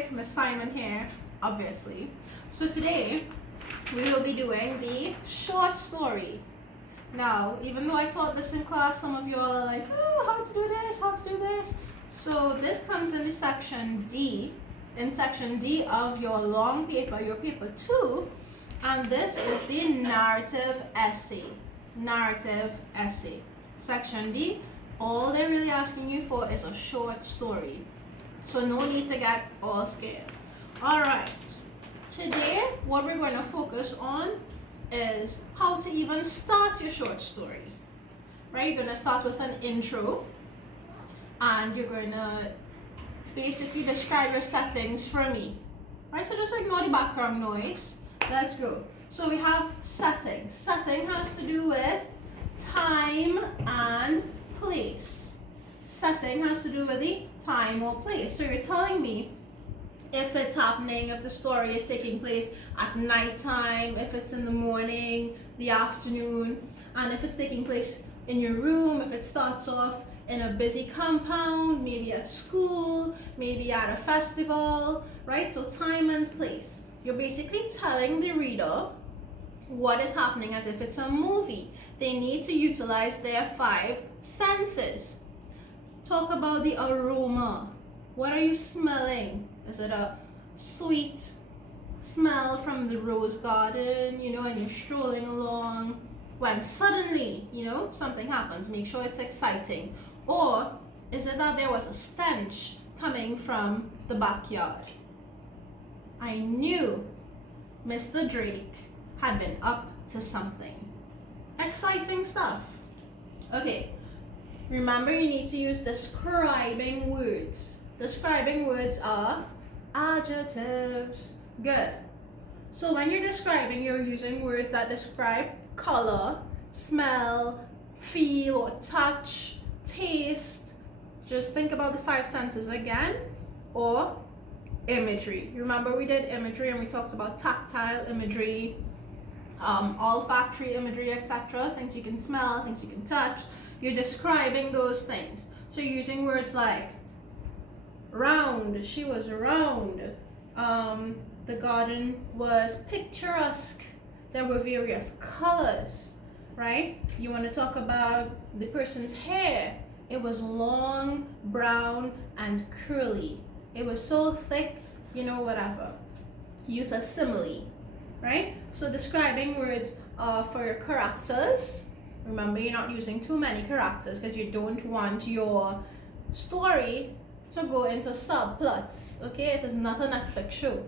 guys, Miss Simon here, obviously. So today we will be doing the short story. Now, even though I taught this in class, some of you all are like, oh, how to do this, how to do this. So this comes in the section D, of your long paper, your paper 2, and this is the narrative essay. Section D, all they're really asking you for is a short story. So no need to get all scared. Alright, today what we're going to focus on is how to even start your short story. Right, you're going to start with an intro and you're going to basically describe your settings for me. Right, so just ignore the background noise. Let's go. So we have setting. Setting has to do with time and place. Setting has to do with the time or place. So you're telling me if it's happening, if the story is taking place at nighttime, if it's in the morning, the afternoon, and if it's taking place in your room, if it starts off in a busy compound, maybe at school, maybe at a festival, right? So time and place. You're basically telling the reader what is happening as if it's a movie. They need to utilize their 5 senses. Talk about the aroma. What are you smelling? Is it a sweet smell from the rose garden, and you're strolling along, when suddenly, something happens? Make sure it's exciting. Or is it that there was a stench coming from the backyard? I knew Mr. Drake had been up to something. Exciting stuff. Okay, remember you need to use describing words. Describing words are adjectives. Good. So when you're describing, you're using words that describe color, smell, feel or touch, taste. Just think about the 5 senses again. Or imagery. Remember we did imagery and we talked about tactile imagery, olfactory imagery, etc. Things you can smell, things you can touch. You're describing those things. So you're using words like round, she was round, the garden was picturesque, there were various colors, right? You want to talk about the person's hair. It was long, brown, and curly. It was so thick, whatever. Use a simile, right? So describing words for your characters. Remember, you're not using too many characters because you don't want your story to go into subplots, okay? It is not a Netflix show,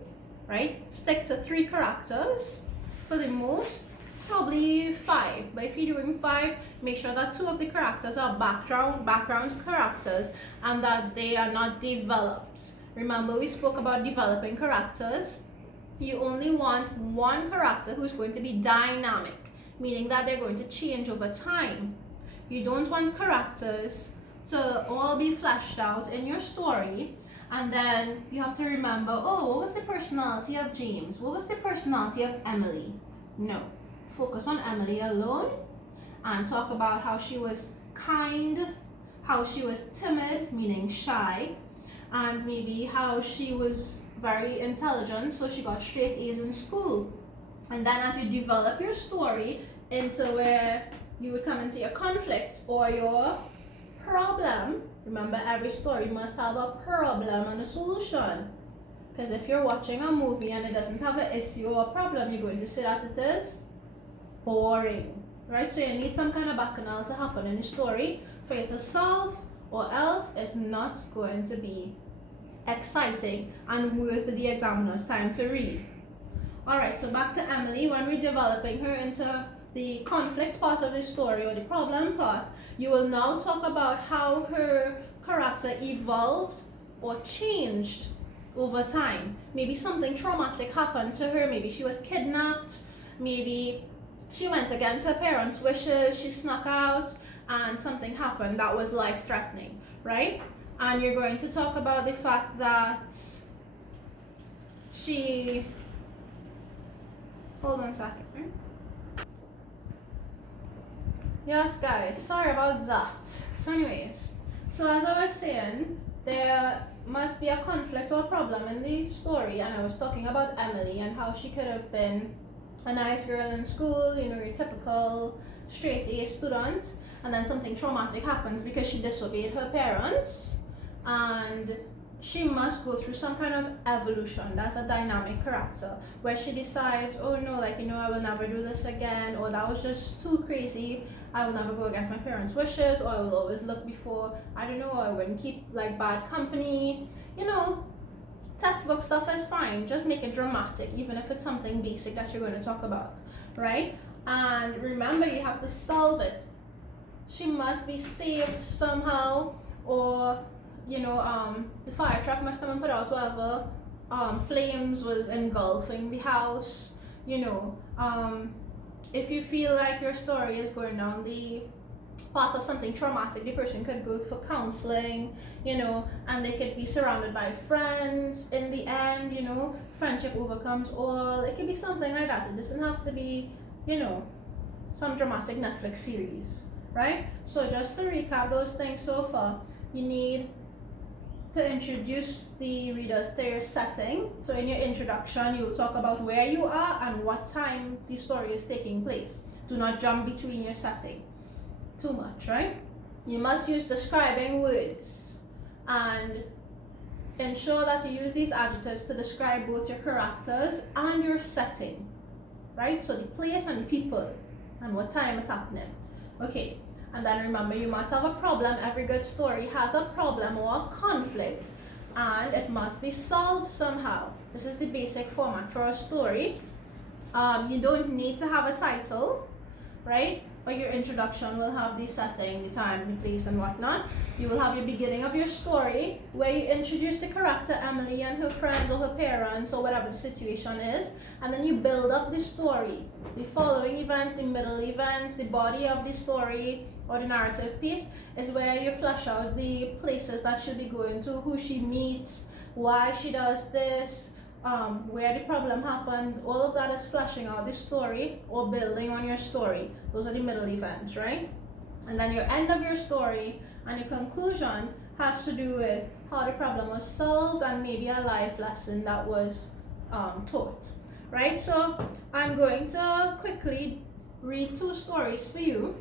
right? Stick to 3 characters for the most, probably 5. But if you're doing 5, make sure that 2 of the characters are background characters and that they are not developed. Remember, we spoke about developing characters. You only want 1 character who's going to be dynamic, meaning that they're going to change over time. You don't want characters to all be fleshed out in your story and then you have to remember, oh, what was the personality of James? What was the personality of Emily? No. Focus on Emily alone and talk about how she was kind, how she was timid, meaning shy, and maybe how she was very intelligent, so she got straight A's in school. And then as you develop your story into where you would come into your conflict or your problem, remember every story must have a problem and a solution. Because if you're watching a movie and it doesn't have an issue or problem, you're going to say that it is boring, right? So you need some kind of bacchanal to happen in the story for you to solve, or else it's not going to be exciting and worth the examiner's time to read. Alright, so back to Emily. When we're developing her into the conflict part of the story or the problem part, you will now talk about how her character evolved or changed over time. Maybe something traumatic happened to her. Maybe she was kidnapped. Maybe she went against her parents' wishes. She snuck out and something happened that was life-threatening, right? And you're going to talk about the fact that she... Hold on a second. Yes, guys, sorry about that. So anyways, so as I was saying, there must be a conflict or problem in the story, and I was talking about Emily and how she could have been a nice girl in school, you know, your typical straight A student, and then something traumatic happens because she disobeyed her parents, and she must go through some kind of evolution. That's a dynamic character where she decides, oh no, like, you know, I will never do this again, or that was just too crazy, I will never go against my parents' wishes, or I will always look before, I don't know, I wouldn't keep like bad company, you know. Textbook stuff is fine, just make it dramatic, even if it's something basic that you're going to talk about, right? And remember, you have to solve it. She must be saved somehow, or you know, the fire truck must come and put out whatever flames was engulfing the house, you know. If you feel like your story is going down the path of something traumatic, the person could go for counseling, you know, and they could be surrounded by friends in the end, you know, friendship overcomes all. It could be something like that. It doesn't have to be, you know, some dramatic Netflix series, right? So just to recap those things so far, you need to introduce the readers to your setting. So in your introduction, you will talk about where you are and what time the story is taking place. Do not jump between your setting too much, right? You must use describing words and ensure that you use these adjectives to describe both your characters and your setting, right? So the place and the people and what time it's happening. Okay. And then remember, you must have a problem. Every good story has a problem or a conflict, and it must be solved somehow. This is the basic format for a story. You don't need to have a title, right? But your introduction will have the setting, the time, the place, and whatnot. You will have your beginning of your story, where you introduce the character Emily and her friends or her parents or whatever the situation is, and then you build up the story. The following events, the middle events, the body of the story, or the narrative piece is where you flesh out the places that she'll be going to, who she meets, why she does this, where the problem happened. All of that is fleshing out the story or building on your story. Those are the middle events, right? And then your end of your story and your conclusion has to do with how the problem was solved and maybe a life lesson that was taught, right? So I'm going to quickly read 2 stories for you,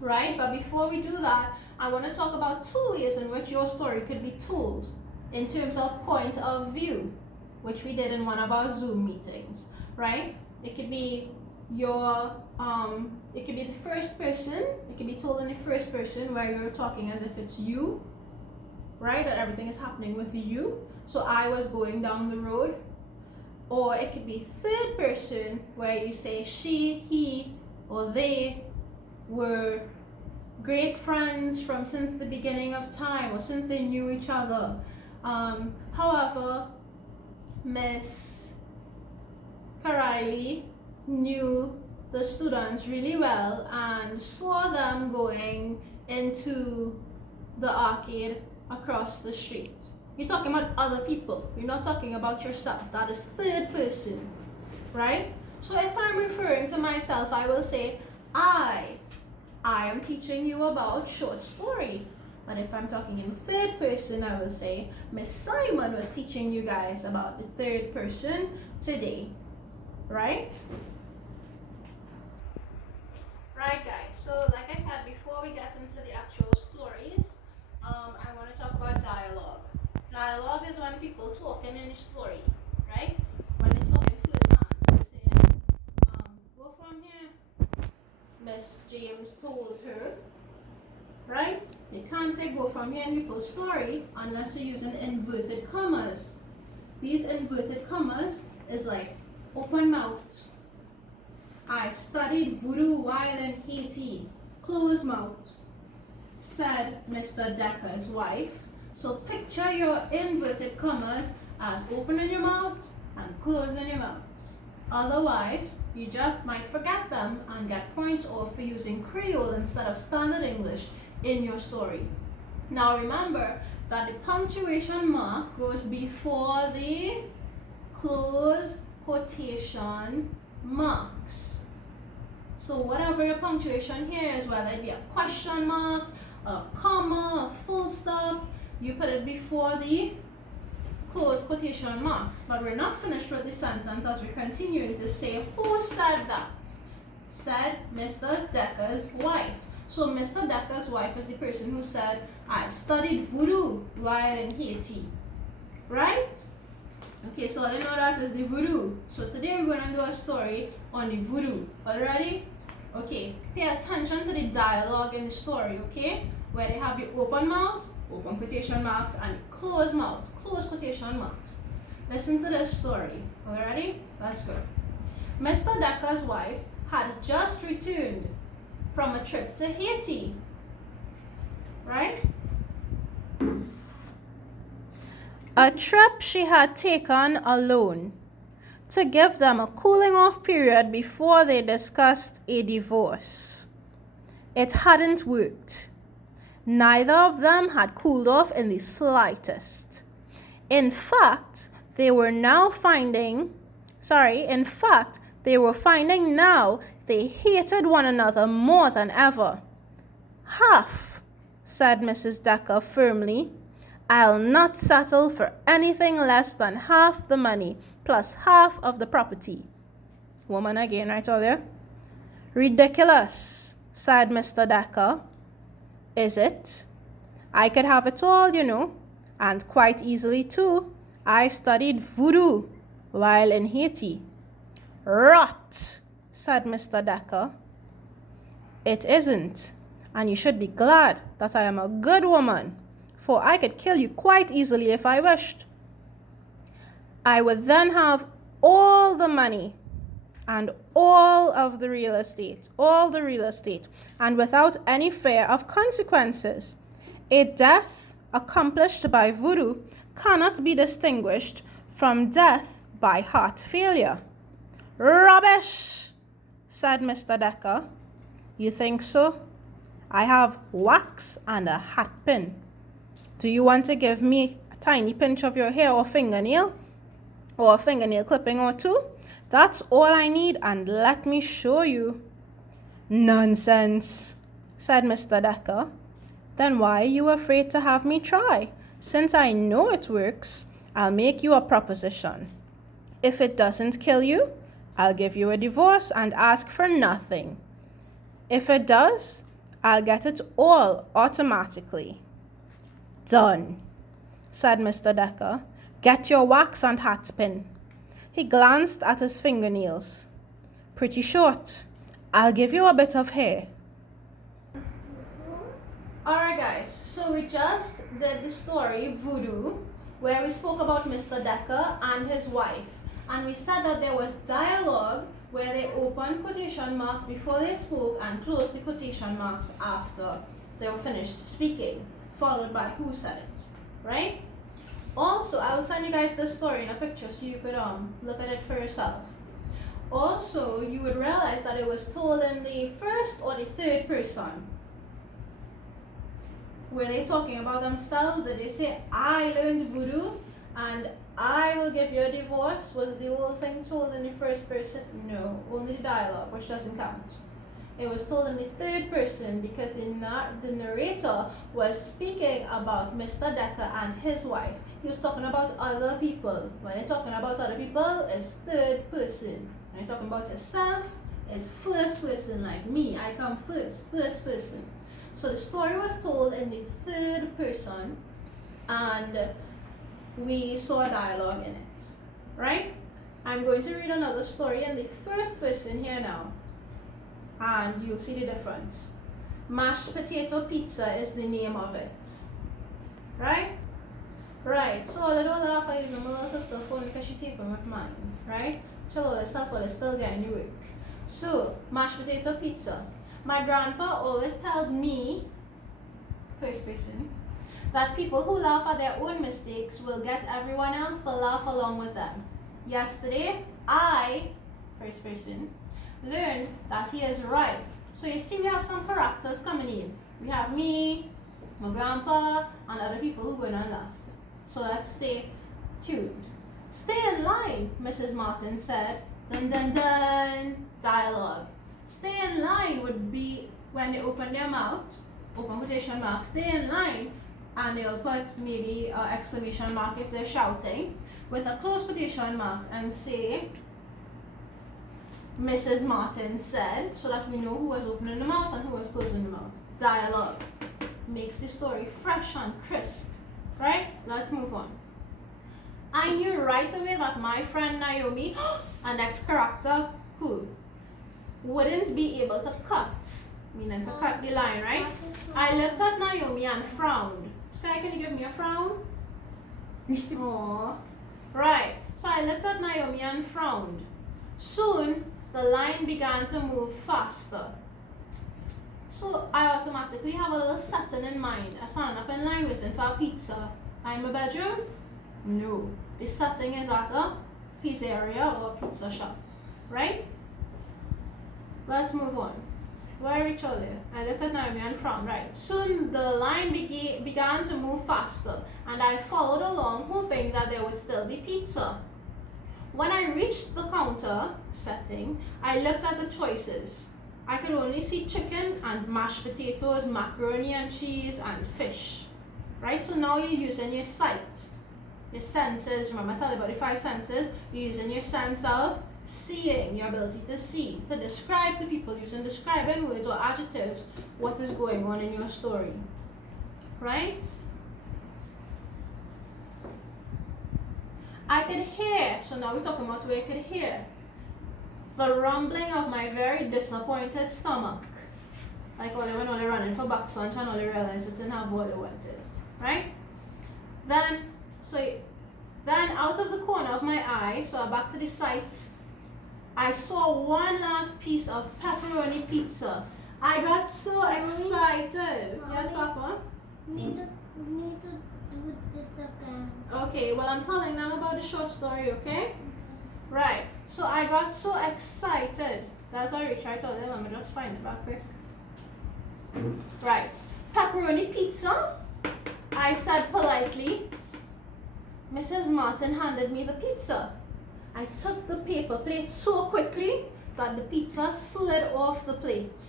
right? But before we do that, I want to talk about 2 ways in which your story could be told in terms of point of view, which we did in one of our Zoom meetings, right? It could be it could be the first person. It could be told in the first person where you're talking as if it's you, right? That everything is happening with you. So I was going down the road. Or it could be third person where you say she, he, or they were great friends from since the beginning of time or since they knew each other. However, Miss Kariley knew the students really well and saw them going into the arcade across the street. You're talking about other people. You're not talking about yourself. That is third person, right? So if I'm referring to myself, I will say, I am teaching you about short story. But if I'm talking in third person, I will say, Miss Simon was teaching you guys about the third person today, right? Right, guys. So like I said, before we get into the actual stories, I want to talk about dialogue. Dialogue is when people talking in a story, right? When they're talking first hand, so saying, go from here, Miss James told her, right? You can't say go from here in people's story unless you're using inverted commas. These inverted commas is like open mouth. I studied voodoo while in Haiti. Close mouth, said Mr. Decker's wife. So picture your inverted commas as opening your mouth and closing your mouth. Otherwise, you just might forget them and get points off for using Creole instead of standard English in your story. Now remember that the punctuation mark goes before the closed quotation marks. So whatever your punctuation here is, whether it be a question mark, a comma, a full stop, you put it before the close quotation marks. But we're not finished with the sentence as we're continuing to say who said that. Said Mr. Decker's wife. So Mr. Decker's wife is the person who said, I studied voodoo while in Haiti. Right? Okay, so all you know that is the voodoo. So today we're going to do a story on the voodoo. Are you ready? Okay, pay attention to the dialogue in the story, okay? Where they have the open mouth, open quotation marks, and the closed mouth, closed quotation marks. Listen to this story. All ready? Let's go. Mr. Decker's wife had just returned from a trip to Haiti. Right? A trip she had taken alone to give them a cooling off period before they discussed a divorce. It hadn't worked. Neither of them had cooled off in the slightest. In fact, they were finding now they hated one another more than ever. Half, said Mrs. Decker firmly. I'll not settle for anything less than half the money plus half of the property. Woman again, right all there? Ridiculous, said Mr. Decker. Is it? I could have it all, you know, and quite easily too. I studied voodoo while in Haiti. Rot, said Mr. Decker. It isn't, and you should be glad that I am a good woman, for I could kill you quite easily if I wished. I would then have all the money and all the real estate, and without any fear of consequences. A death accomplished by voodoo cannot be distinguished from death by heart failure. Rubbish, said Mr. Decker. You think so? I have wax and a hat pin. Do you want to give me a tiny pinch of your hair or fingernail? Or a fingernail clipping or two? That's all I need, and let me show you. Nonsense, said Mr. Decker. Then why are you afraid to have me try? Since I know it works, I'll make you a proposition. If it doesn't kill you, I'll give you a divorce and ask for nothing. If it does, I'll get it all automatically. Done, said Mr. Decker. Get your wax and hat pin. He glanced at his fingernails. Pretty short. I'll give you a bit of hair. Alright guys, so we just did the story Voodoo, where we spoke about Mr. Decker and his wife. And we said that there was dialogue where they opened quotation marks before they spoke and closed the quotation marks after they were finished speaking, followed by who said it, right? Also, I will send you guys this story in a picture so you could look at it for yourself. Also, you would realize that it was told in the first or the third person. Were they talking about themselves? Did they say, I learned voodoo and I will give you a divorce? Was the whole thing told in the first person? No, only the dialogue, which doesn't count. It was told in the third person because the narrator was speaking about Mr. Decker and his wife. He was talking about other people. When they're talking about other people, it's third person. When they're talking about yourself, it's first person, like me. I come first person. So the story was told in the third person, and we saw a dialogue in it, right? I'm going to read another story in the first person here now, and you'll see the difference. Mashed potato pizza is the name of it, right? Right, so a little laugh I use my little sister phone because she taping with mine, right? Chill yourself while it's still getting you work. So, mashed potato pizza. My grandpa always tells me, first person, that people who laugh at their own mistakes will get everyone else to laugh along with them. Yesterday, I, first person, learned that he is right. So you see we have some characters coming in. We have me, my grandpa, and other people who are going to laugh. So let's stay tuned. Stay in line, Mrs. Martin said. Dun dun dun. Dialogue. Stay in line would be when they open their mouth, open quotation marks. Stay in line and they'll put maybe an exclamation mark if they're shouting with a close quotation mark and say Mrs. Martin said, so that we know who was opening the mouth and who was closing the mouth. Dialogue makes the story fresh and crisp, right? Let's move on. I knew right away that my friend Naomi, a next character who wouldn't be able to cut, meaning to cut the line, right? I looked at Naomi and frowned. Sky, can you give me a frown? Aww. Right, so I looked at Naomi and frowned. Soon, the line began to move faster. So I automatically have a little setting in mind. I stand up in line waiting for a pizza. I'm in my bedroom? No. The setting is at a pizzeria or a pizza shop, right? Let's move on. Where I reach earlier, I looked at Naomi and frowned. Right. Soon the line began to move faster, and I followed along, hoping that there would still be pizza. When I reached the counter setting, I looked at the choices. I could only see chicken and mashed potatoes, macaroni and cheese, and fish. Right? So now you're using your sight, your senses. Remember I told you about the 5 senses. You're using your sense of seeing, your ability to see, to describe to people using describing words or adjectives what is going on in your story. Right? I could hear, so now we're talking about where I could hear the rumbling of my very disappointed stomach. Like when they're running for box lunch and all they realized it didn't have what they wanted. Right? Then out of the corner of my eye, so back to the site, I saw one last piece of pepperoni pizza. I got so excited. Mommy, yes, Papa? Need to do this again. Okay, well, I'm telling them about the short story, okay? Right, so I got so excited. That's why I tried to tell them. Let me just find it back quick. Right, pepperoni pizza, I said politely. Mrs. Martin handed me the pizza. I took the paper plate so quickly that the pizza slid off the plate.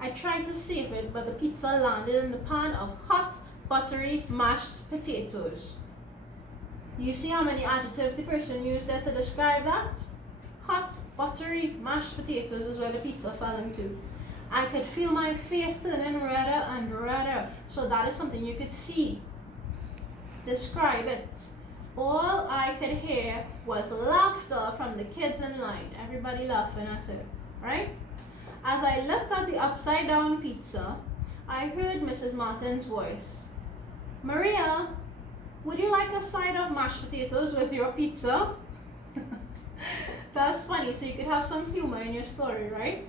I tried to save it, but the pizza landed in the pan of hot, buttery, mashed potatoes. You see how many adjectives the person used there to describe that? Hot, buttery, mashed potatoes is where the pizza fell into. I could feel my face turning redder and redder, so that is something you could see. Describe it. All I could hear was laughter from the kids in line. Everybody laughing at her, right? As I looked at the upside down pizza, I heard Mrs. Martin's voice. Maria, would you like a side of mashed potatoes with your pizza? That's funny, so you could have some humor in your story, right?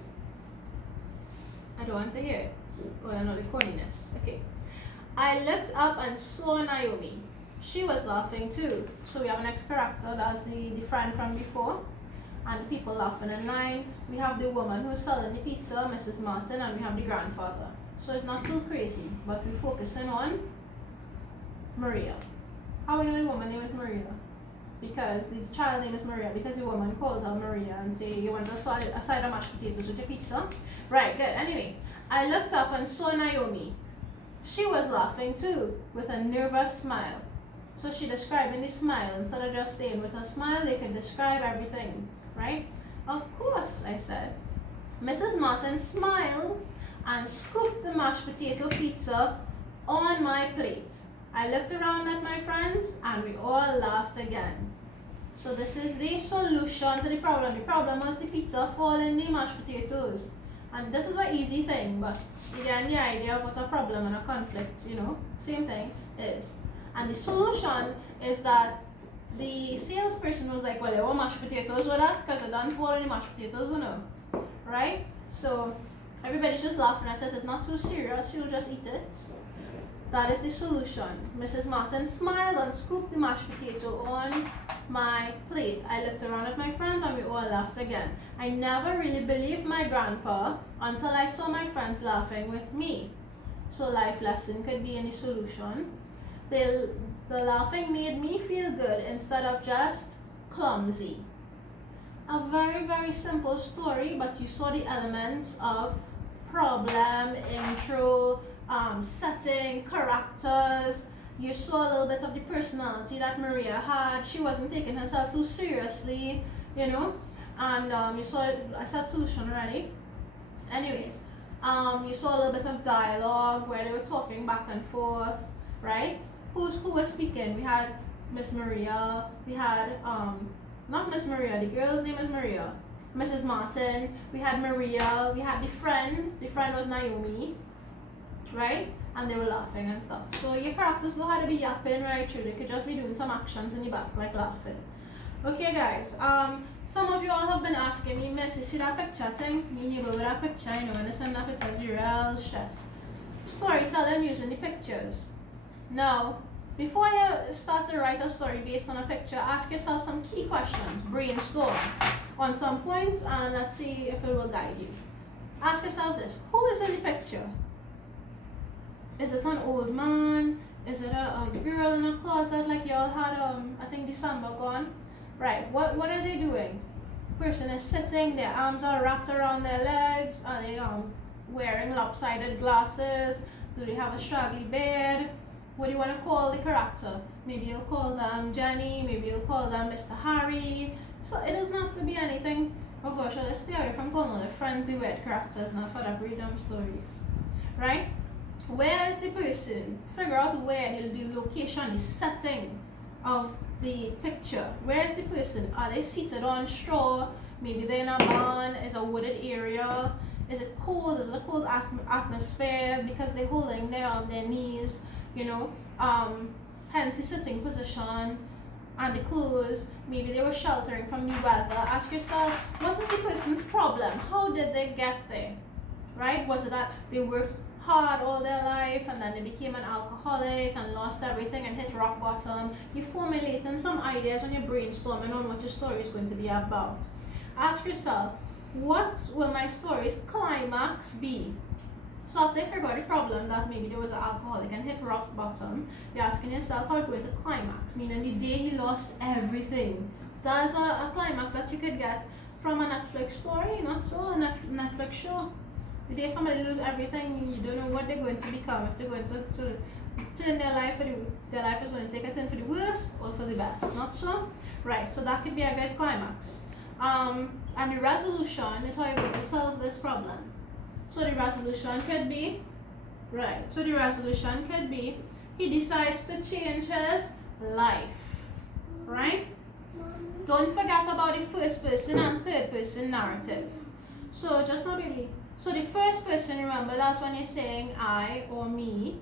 I don't want to hear it. Or another corniness. Okay. I looked up and saw Naomi. She was laughing too. So we have an next character, that's the friend from before. And the people laughing in line. We have the woman who's selling the pizza, Mrs. Martin, and we have the grandfather. So it's not too crazy, but we're focusing on Maria. How we know the woman name is Maria? Because the child name is Maria, because the woman called her Maria and say, you want a side of mashed potatoes with your pizza? Right, good. Anyway, I looked up and saw Naomi. She was laughing too, with a nervous smile. So she describing the smile. Instead of just saying with a smile, they can describe everything, right? Of course, I said. Mrs. Martin smiled and scooped the mashed potato pizza on my plate. I looked around at my friends and we all laughed again. So this is the solution to the problem. The problem was the pizza falling the mashed potatoes. And this is an easy thing, but again, the idea of what a problem and a conflict, same thing is. And the solution is that the salesperson was like, well, there were mashed potatoes with that because it doesn't fall in the mashed potatoes, right? So everybody's just laughing at it. It's not too serious. You'll just eat it. That is the solution. Mrs. Martin smiled and scooped the mashed potato on my plate. I looked around at my friends and we all laughed again. I never really believed my grandpa until I saw my friends laughing with me. So life lesson could be any solution. The laughing made me feel good instead of just clumsy. A very, very simple story, but you saw the elements of problem, intro, setting, characters, You saw a little bit of the personality that Maria had. She wasn't taking herself too seriously, you know. And you saw, I said solution already. Anyways, you saw a little bit of dialogue where they were talking back and forth, right? Who was speaking? We had Miss Maria. We had not Miss Maria. The girl's name is Maria. Mrs. Martin. We had Maria. We had the friend. The friend was Naomi, right? And they were laughing and stuff. So your characters know how to be yapping right through. They could just be doing some actions in the back, like laughing. Okay, guys. Some of you all have been asking me, Miss, you see that picture thing? Me neighbor with that picture, you know, understand that it has the real stress. Storytelling using the pictures. Now, before you start to write a story based on a picture, ask yourself some key questions. Brainstorm on some points, and let's see if it will guide you. Ask yourself this: who is in the picture? Is it an old man? Is it a girl in a closet like y'all had I think December gone? Right, what are they doing? Person is sitting, their arms are wrapped around their legs, are they wearing lopsided glasses? Do they have a straggly beard? What do you want to call the character? Maybe you'll call them Jenny, maybe you'll call them Mr. Harry. So it doesn't have to be anything. Oh gosh, I'll stay away from calling all the friends the weird characters now for that read them stories. Right? Where is the person? Figure out where the location, the setting of the picture. Where is the person? Are they seated on straw? Maybe they're in a barn. Is a wooded area? Is it cold? Is it a cold atmosphere because they're holding their knees? You know, hence the sitting position and the clothes. Maybe they were sheltering from the weather. Ask yourself, what is the person's problem? How did they get there? Right? Was it that they worked hard all their life and then they became an alcoholic and lost everything and hit rock bottom? You're formulating some ideas when you're brainstorming on what your story is going to be about. Ask yourself, what will my story's climax be? So after you figure out the problem that maybe there was an alcoholic and hit rock bottom, you're asking yourself how to go to climax, meaning the day he lost everything. That's a climax that you could get from a Netflix story, not so a Netflix show. The day somebody loses everything, you don't know what they're going to become, if they're going to turn their life their life is going to take a turn for the worst or for the best, not so? Right, so that could be a good climax. And the resolution is how you're going to solve this problem. So the resolution could be, he decides to change his life, right? Don't forget about the first person and third person narrative. So just now, baby. So the first person, remember, that's when you're saying I or me,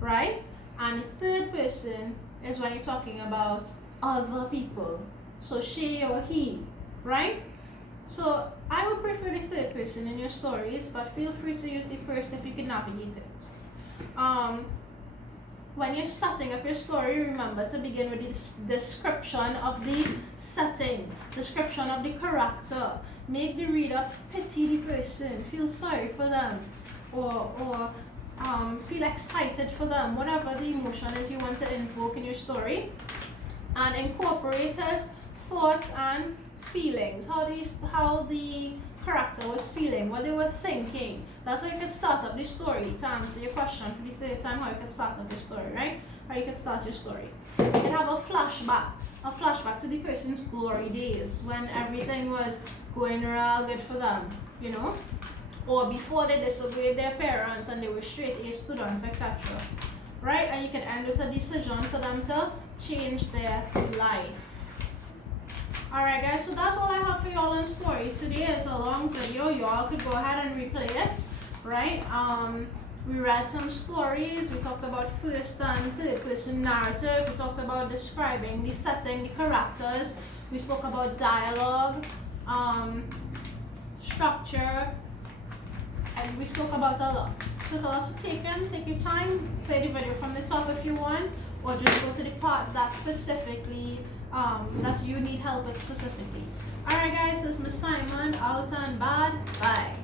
right? And the third person is when you're talking about other people. So she or he, right? So I would prefer the third person in your stories, but feel free to use the first if you can navigate it. When you're setting up your story, remember to begin with the description of the setting, description of the character. Make the reader pity the person, feel sorry for them, or feel excited for them, whatever the emotion is you want to invoke in your story, and incorporate his thoughts and feelings, how the character was feeling, what they were thinking. That's how you can start up the story, to answer your question for the third time, how you can start up your story, right? How you can start your story. You can have a flashback to the person's glory days, when everything was going real good for them, you know? Or before they disobeyed their parents and they were straight A students, etc. Right? And you can end with a decision for them to change their life. Alright guys, so that's all I have for y'all on story. Today is a long video. Y'all could go ahead and replay it, right? We read some stories. We talked about first and third person narrative. We talked about describing the setting, the characters. We spoke about dialogue, structure, and we spoke about a lot. So it's a lot to take in. Take your time, play the video from the top if you want, or just go to the part that specifically that you need help with specifically. Alright guys, this is Miss Simon, out and bad. Bye.